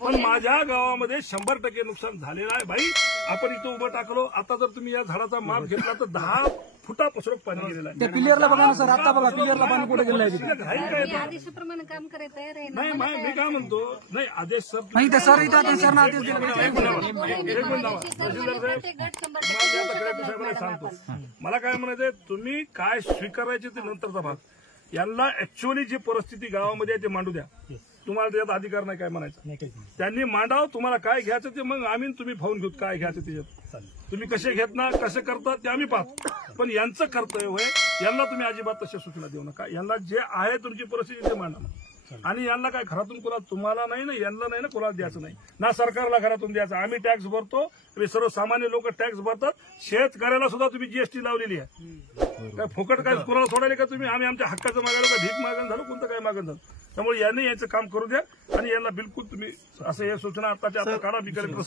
पण माझ्या गावामध्ये 100% नुकसान झालेलं आहे भाई. आपण इथं उभं टाकलो, आता जर तुम्ही या झाडाचा माप घेतला तर 10 फुटापासून पाणी गेलेलं आहे. त्या पिलियरला बघा ना सर, आता बघा पिलियरला पाणी कुठे गेलं आहे. आदेशाप्रमाणे काम करायचं आहे. नाही मी काय म्हणतो, नाही आदेश सर नाही ते सर इथं सरनं आदेश दिला. सांगतो मला काय म्हणायचंय, तुम्ही काय स्वीकारायचे ते नंतरचा भाग. यांना ऍक्च्युअली जी परिस्थिती गावामध्ये आहे ते मांडू द्या. तुम्हाला त्याच्यात अधिकार नाही काय म्हणायचं, त्यांनी मांडाव. तुम्हाला काय घ्यायचं ते मग आम्ही तुम्ही पाहून घेऊ काय घ्यायचं त्याच्यात. तुम्ही कसे घेत ना कसे करता ते आम्ही पाहतो. पण यांचं कर्तव्य होय, यांना तुम्ही अजिबात तशा सूचना देऊ नका. यांना जे आहे तुमची परिस्थिती ते मांडा. आणि यांना काय घरातून कोणा तुम्हाला नाही ना, यांना नाही ना, कोणाला द्यायचं नाही ना, सरकारला घरातून द्यायचं. आम्ही टॅक्स भरतो, सर्वसामान्य लोक टॅक्स भरतात. शेतकऱ्याला सुद्धा तुम्ही जीएसटी लावलेली आहे. काय फुकट काय कोणाला सोडायला का तुम्ही? आम्ही आमच्या हक्काचं मागायला का भीक मागण झालं, कोणतं काय मागण झालं. त्यामुळे यांनी याचं काम करू द्या आणि यांना बिलकुल तुम्ही असं हे सूचना आताच्या आता काढा. मी कलेक्टर